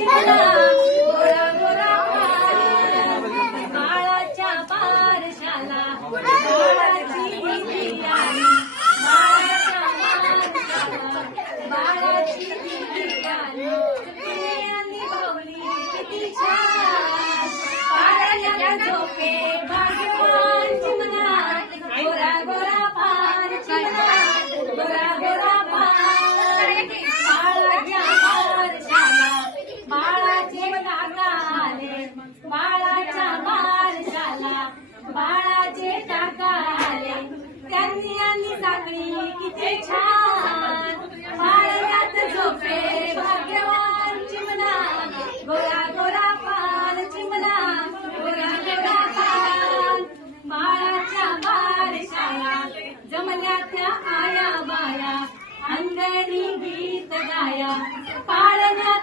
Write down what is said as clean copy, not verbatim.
चिमणा गोरा गोरा पार बाळाच्या बारशाला बाळाची दिदी आली बाळाच्या बारशाला बाळाची दिदी आली आणि भावली किती छान पाळल्या झोपे भाग्यवान चिमणा गोरा गोरा पार चिमणा गोरा गोरा पार बाळाच्या बारशाला बाळाचे काका आले बाळाच्या बारशाला बाळाचे काका आले त्यांनी आणि साखळी किती छान